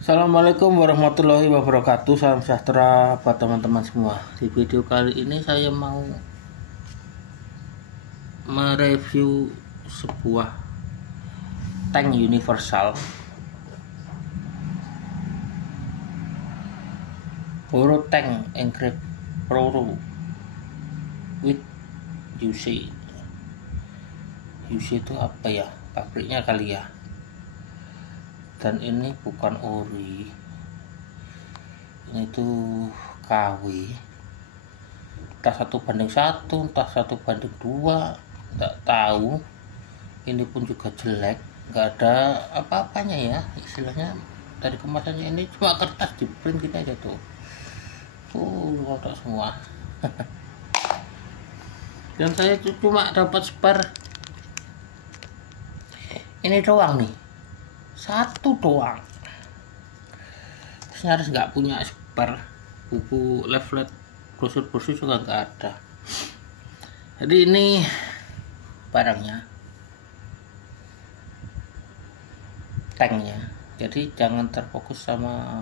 Assalamualaikum warahmatullahi wabarakatuh. Salam sejahtera buat teman-teman semua. Di video kali ini saya mau mereview sebuah tank universal Horo Tank Engraved Pro with UC. UC itu apa ya? Pabriknya kali ya. Dan ini bukan ori, ini tuh KW, entah 1:1, entah 1:2, nggak tahu. Ini pun juga jelek, nggak ada apa-apanya ya, istilahnya dari kemasannya ini cuma kertas di print gini aja tuh, kotak semua. Dan saya cuma dapat spare ini doang nih, satu doang. Saya harus nggak punya spare, buku leaflet, brosur juga nggak ada. Jadi ini barangnya, tanknya. Jadi jangan terfokus sama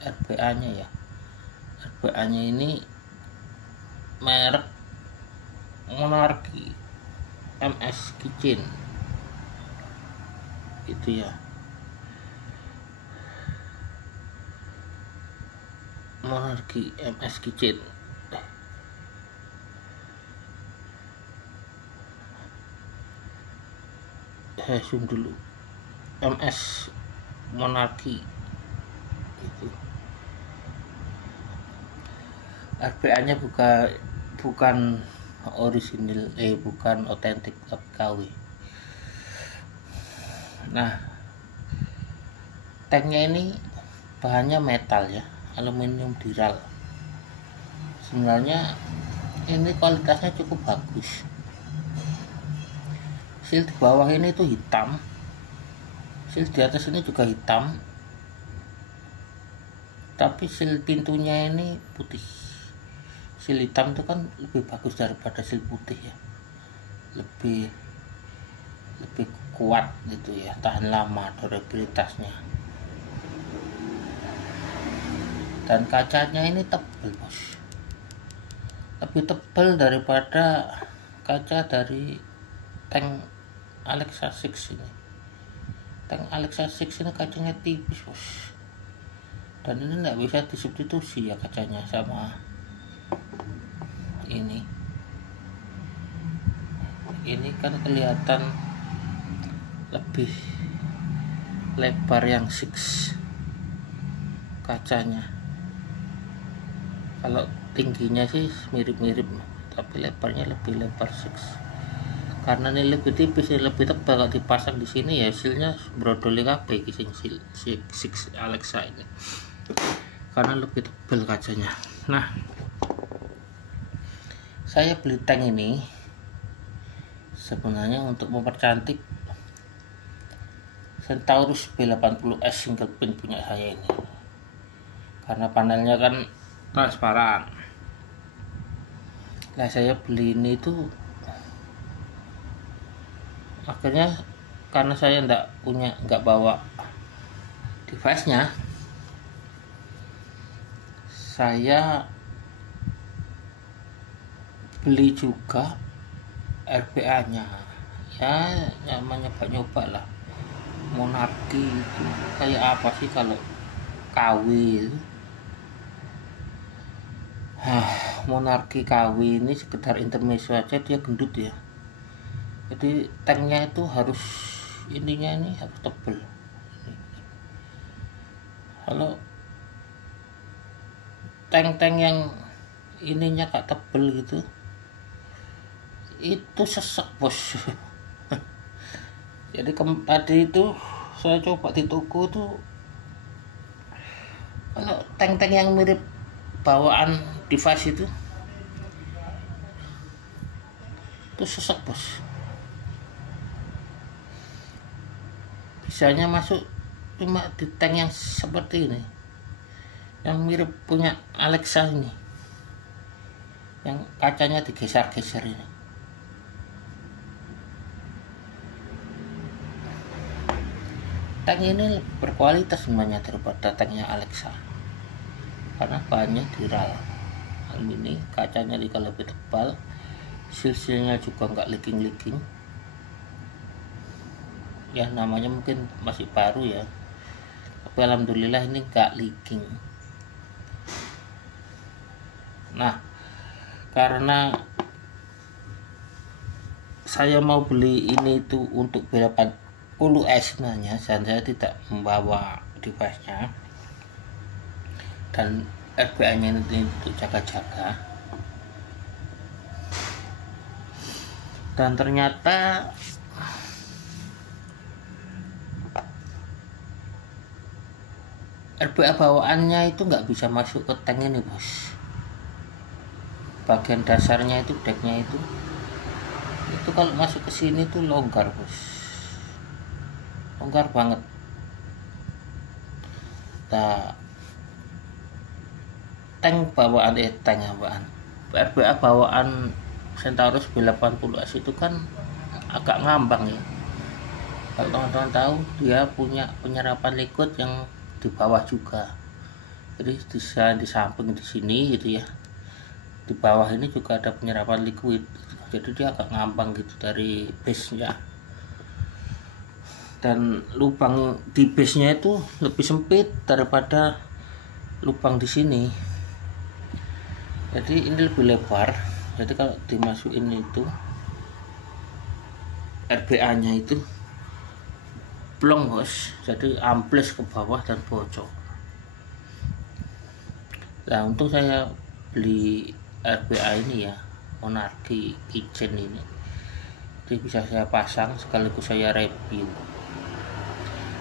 RBA nya ya. RBA nya ini merek Monarchy MS Kitchen itu ya, Monarchy MS Kitchen. Saya zoom dulu, MS Monarchy itu. RBA nya bukan orisinil, bukan otentik KW. Nah, tanknya ini bahannya metal ya, aluminium diral. Sebenarnya ini kualitasnya cukup bagus. Seal di bawah ini tuh hitam, seal di atas ini juga hitam, tapi seal pintunya ini putih. Seal hitam itu kan lebih bagus daripada seal putih ya, lebih kuat gitu ya, tahan lama, durabilitasnya. Dan kacanya ini tebal bos, lebih tebal daripada kaca dari tank Alexa 6 ini. Tank Alexa 6 ini kacanya tipis bos, dan ini nggak bisa disubstitusi ya kacanya sama ini. Ini kan kelihatan lebih lebar yang 6 kacanya. Kalau tingginya sih mirip-mirip, tapi lebarnya lebih lebar 6. Karena ini lebih tipis, ini lebih tebal. Kalau dipasang di sini ya hasilnya brodoli kabeh kising 6 Alexa ini. Karena lebih tebal kacanya. Nah, saya beli tank ini sebenarnya untuk mempercantik Centaurus B80S single pin punya saya ini, karena panelnya kan transparan. Nah, saya beli ini tuh akhirnya karena saya nggak bawa device nya, saya beli juga RBA nya ya, namanya nyoba lah. Monarchy itu kayak apa sih kalau KW itu? Monarchy KW ini sekedar intermezzo aja dia gendut ya. Jadi tanknya itu harus, ininya ini harus tebel. Kalau tank-tank yang ininya gak tebel gitu, itu sesek bos. Jadi tadi itu saya coba di toko tuh, kalau tank-tank yang mirip bawaan device itu sesek bos. Bisanya masuk cuma di tank yang seperti ini, yang mirip punya Alexa ini, yang kacanya digeser-geser ini. tank ini lebih berkualitas sebenarnya daripada tanknya Alexa, karena bahannya dural alumini, kacanya juga lebih tebal, silsilnya juga nggak leaking ya, namanya mungkin masih baru ya, tapi alhamdulillah ini nggak leaking. Nah, karena saya mau beli ini itu untuk B80S sebenarnya, dan saya tidak membawa device-nya, dan RBA-nya ini untuk jaga-jaga. Dan ternyata RBA bawaannya itu nggak bisa masuk ke tank ini bos. Bagian dasarnya itu, decknya itu kalau masuk ke sini tuh longgar bos, longgar banget. Nah, tank bawaan RBA bawaan Centaurus B80S itu kan agak ngambang ya. Kalau teman-teman tahu, dia punya penyerapan liquid yang di bawah juga, jadi bisa di samping di sini gitu ya, di bawah ini juga ada penyerapan liquid, jadi dia agak ngambang gitu dari base nya, dan lubang di base nya itu lebih sempit daripada lubang di sini, jadi ini lebih lebar. Jadi kalau dimasukin itu RBA nya itu plong bos, jadi ambles ke bawah dan bocor. Nah, untuk saya beli RBA ini ya, Monarchy Kitchen ini, jadi bisa saya pasang sekaligus saya review.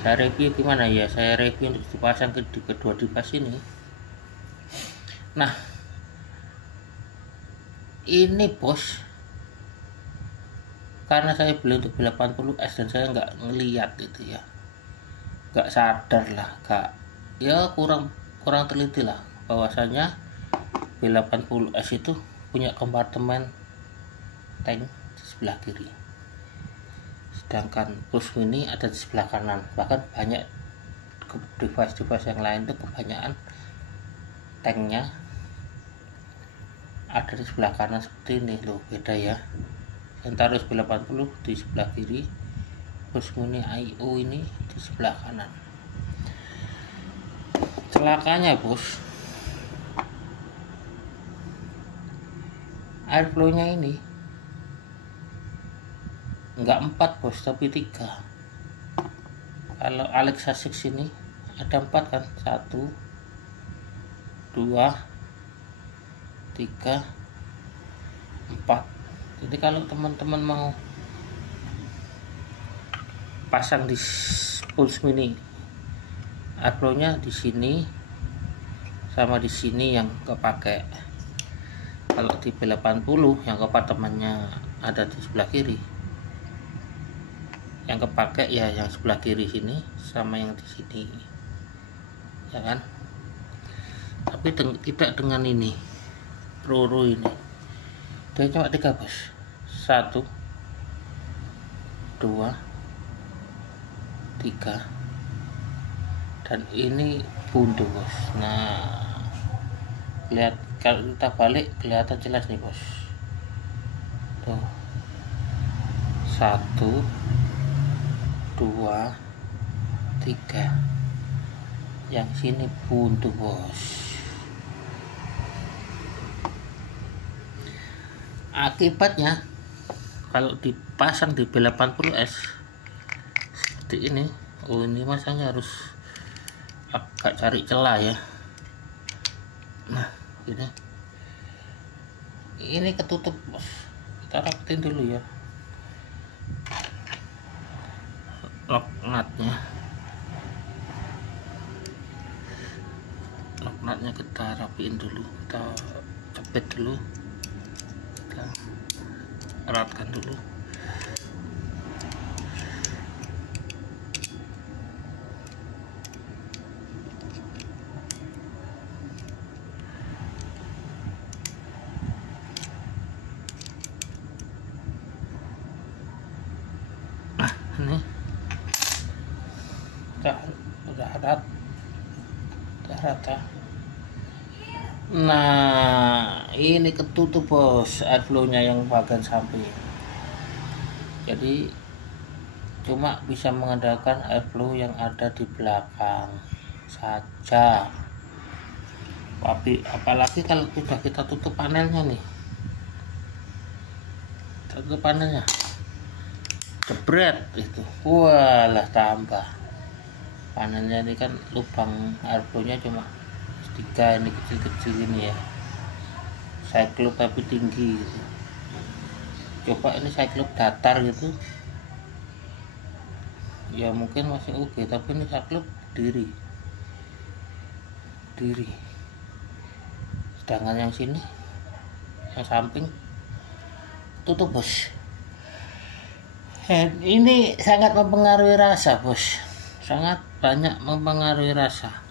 Saya review gimana ya, saya review untuk dipasang di kedua device ini. Nah, ini bos, karena saya beli untuk B80S dan saya nggak ngeliat gitu ya, nggak sadar lah, kurang teliti lah bahwasanya B80S itu punya kompartemen tank di sebelah kiri, sedangkan push mini ada di sebelah kanan. Bahkan banyak device yang lain tuh kebanyakan tanknya ada di sebelah kanan seperti ini loh, beda ya. Centaurus B80 di sebelah kiri, push mini IO ini di sebelah kanan. Celakanya bos, airflow nya ini enggak 4 bos, tapi 3. Kalau Alexa 6 ini ada 4 kan, 1 2 3 4. Jadi kalau teman-teman mau pasang di pulse mini, airflow nya di sini sama di sini yang kepake. Kalau di B80 yang kompartemennya ada di sebelah kiri, yang kepake ya yang sebelah kiri sini sama yang di sini ya kan. Tapi tidak dengan ini Roro ini, dia cuma 3 bos, 1 2 3, dan ini buntu bos. Nah, lihat, kalau kita balik kelihatan jelas nih bos, tuh 1 2 3, yang sini buntu bos. Akibatnya kalau dipasang di B80S seperti ini, ini masanya harus agak cari celah ya. Nah, ini ketutup bos, kita rapetin dulu ya lock nutnya, kita rapiin dulu, kita cepet dulu, kita eratkan dulu. Nah, ini udah rata. Nah, ini ketutup bos airflow-nya yang bagian samping. Jadi cuma bisa mengandalkan airflow yang ada di belakang saja. Tapi apalagi kalau sudah kita tutup panelnya nih, tutup panelnya, jebret itu, walah tambah. Panelnya ini kan lubang airflow-nya cuma 3, ini kecil-kecil ini ya, cyclop tapi tinggi gitu. Coba ini cyclop datar gitu ya mungkin masih oke, tapi ini cyclop diri, sedangkan yang sini, yang samping tutup bos. Dan ini sangat mempengaruhi rasa bos, sangat banyak mempengaruhi rasa.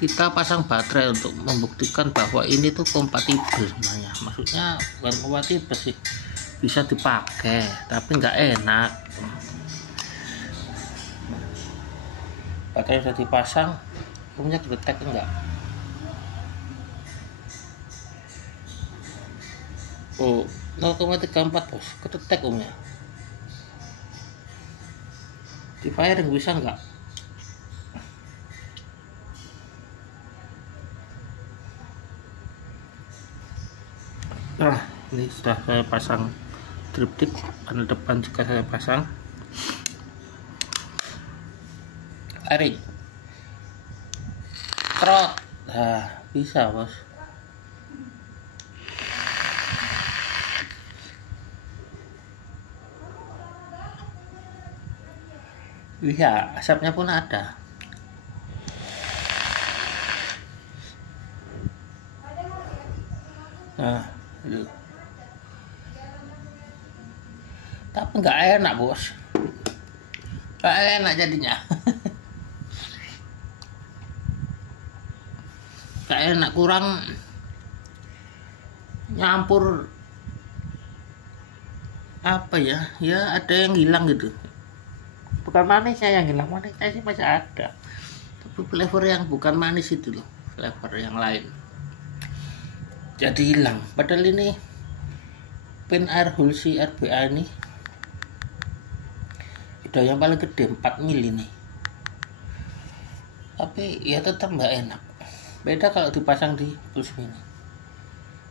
Kita pasang baterai untuk membuktikan bahwa ini tuh kompatibel sebenarnya. Maksudnya bukan kompatibel sih, bisa dipakai tapi nggak enak. Baterai sudah dipasang, umumnya kedetek enggak? Oh, 0,34 bos, kedetek umumnya. Di firing bisa enggak? Nah, ini sudah saya pasang triptych, panel depan juga saya pasang. Firing, trot, nah bisa bos. Bisa, asapnya pun ada. Nah, tapi nggak enak bos, nggak enak jadinya. Nggak enak, kurang nyampur apa ya, ya ada yang hilang gitu. Bukan manisnya yang hilang, manisnya sih masih ada, tapi flavor yang bukan manis itu loh, flavor yang lain jadi hilang. Padahal ini pin air Hulsi RBA ini udah yang paling gede 4 mili nih, tapi ya tetap nggak enak. Beda kalau dipasang di plus mini.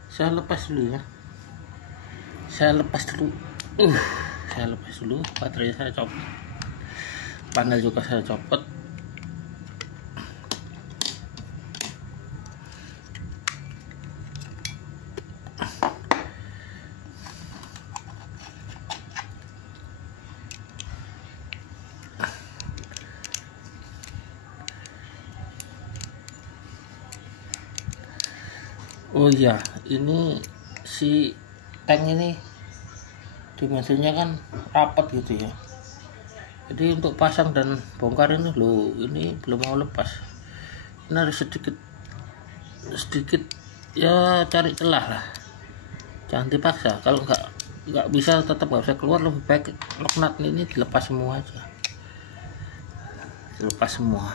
Saya lepas dulu ya, saya lepas dulu baterainya, saya copot, panel juga saya copot. Oh iya, ini si tank ini dimensinya kan rapat gitu ya. Jadi untuk pasang dan bongkar ini loh, ini belum mau lepas. Ini harus sedikit ya, cari celah lah. Jangan dipaksa. Kalau nggak bisa, tetap nggak bisa keluar, lebih baik locknut ini dilepas semua aja. Dilepas semua.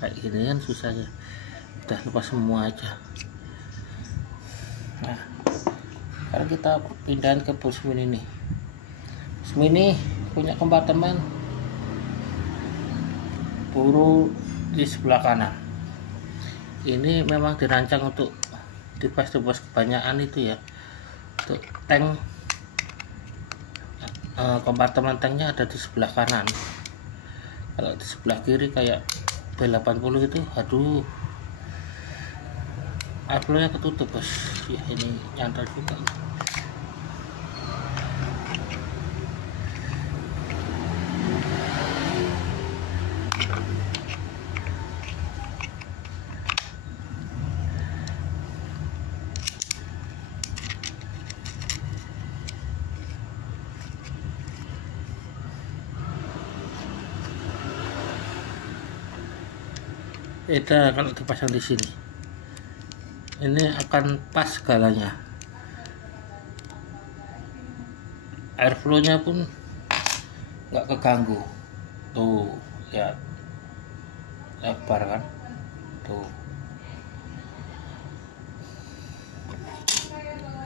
Kayak gini kan susah ya. Udah lepas semua aja. Nah, sekarang kita pindahin ke bus mini nih. Bus mini punya kompartemen peluru di sebelah kanan. Ini memang dirancang untuk device kebanyakan itu ya, untuk tank. Kompartemen tanknya ada di sebelah kanan. Kalau di sebelah kiri kayak B80 itu, aduh, airflow-nya ketutup bos. Ya ini nyantol juga. Beda kalau dipasang di sini. Ini akan pas segalanya. Airflow-nya pun nggak keganggu. Tuh lihat, lebar kan tuh.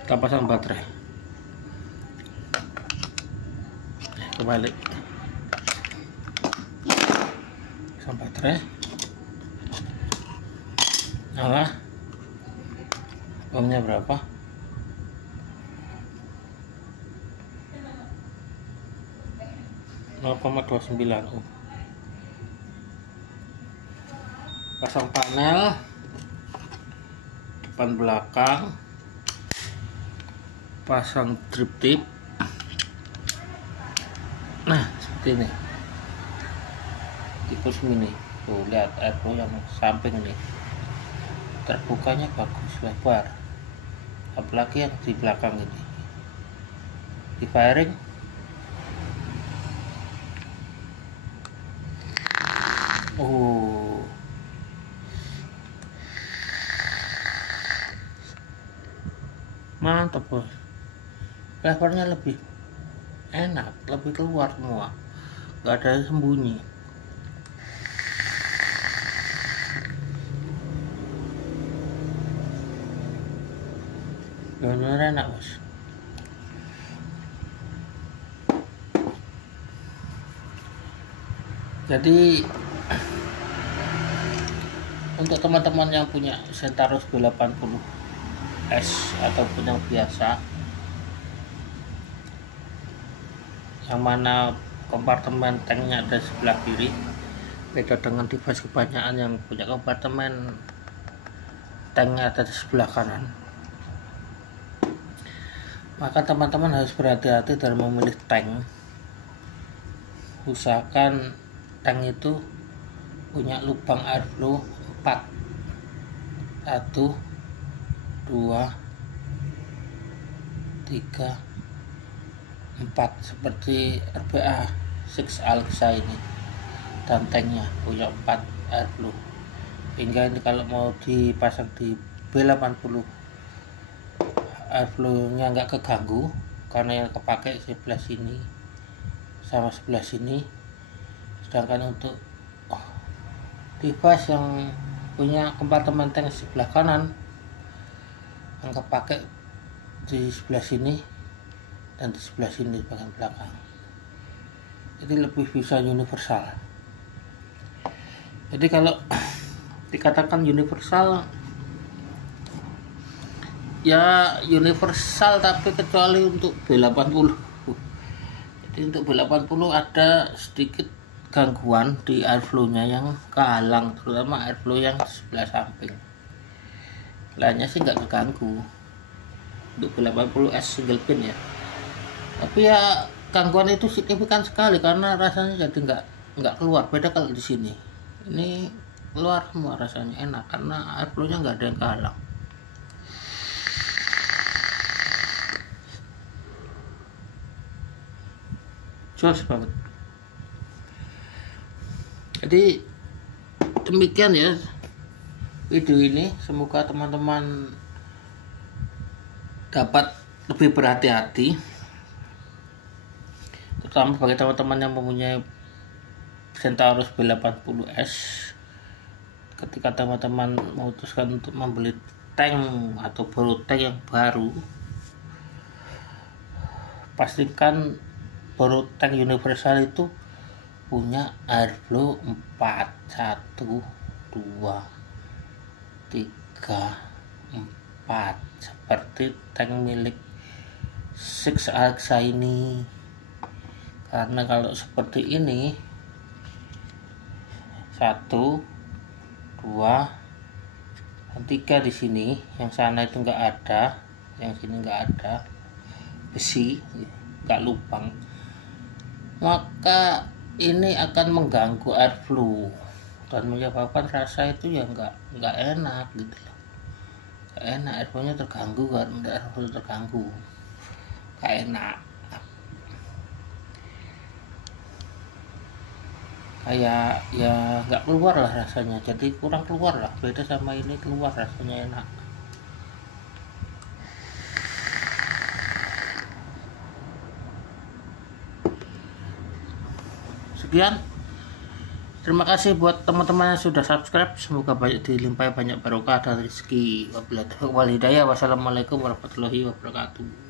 Kita pasang baterai, kembali pasang baterai, nyala. Ohmnya berapa? 0,29 ohm. Pasang panel depan belakang, pasang drip tip. Nah seperti ini, tipe mini. Tuh lihat airflow yang samping ini terbukanya bagus, lebar. Apalagi yang di belakang ini di firing. Oh, mantap bos, lebarnya lebih enak, lebih keluar semua, nggak ada yang sembunyi. Benar-benar enak bos. Jadi untuk teman-teman yang punya Centaurus B80S ataupun yang biasa, yang mana kompartemen tanknya ada sebelah kiri, beda dengan device kebanyakan yang punya kompartemen tanknya ada di sebelah kanan, maka teman-teman harus berhati-hati dalam memilih tank. Usahakan tank itu punya lubang airflow 4, 1, 2, 3, 4 seperti RBA 6 Alexa ini, dan tanknya punya 4 airflow, hingga ini kalau mau dipasang di B80 airflow nya nggak keganggu, karena yang kepakai sebelah sini sama sebelah sini. Sedangkan untuk device yang punya kompartemen tank sebelah kanan, yang kepakai di sebelah sini dan di sebelah sini bagian belakang, jadi lebih bisa universal. Jadi kalau dikatakan universal, ya universal, tapi kecuali untuk B80. Jadi untuk B80 ada sedikit gangguan di airflow-nya yang kehalang, terutama airflow yang sebelah samping. Lainnya sih nggak keganggu untuk B80S single pin ya. Tapi ya gangguan itu signifikan sekali karena rasanya jadi nggak keluar. Beda kalau di sini, ini keluar semua, rasanya enak karena airflow-nya nggak ada yang kehalang. Jos banget. Jadi demikian ya video ini, semoga teman-teman dapat lebih berhati-hati, terutama bagi teman-teman yang mempunyai Centaurus B80S. Ketika teman-teman memutuskan untuk membeli tank atau baru tank yang baru, pastikan baru tank universal itu punya airflow 4, 1, 2, 3, 4 seperti tank milik 6 Alexa ini. Karena kalau seperti ini 1, 2, dan 3 di sini, yang sana itu enggak ada, yang sini enggak ada, besi, enggak lubang, maka ini akan mengganggu airflow dan menyebabkan rasa itu ya nggak enak gitu loh. Nggak enak, airflow-nya terganggu, kan airflow terganggu, nggak enak, kayak ya nggak keluar lah rasanya, jadi kurang keluar lah. Beda sama ini, keluar rasanya enak. Sekian, terima kasih buat teman-teman yang sudah subscribe. Semoga dilimpahi banyak barokah dan rezeki. Wabillahi taufiq wal hidayah. Wassalamualaikum warahmatullahi wabarakatuh.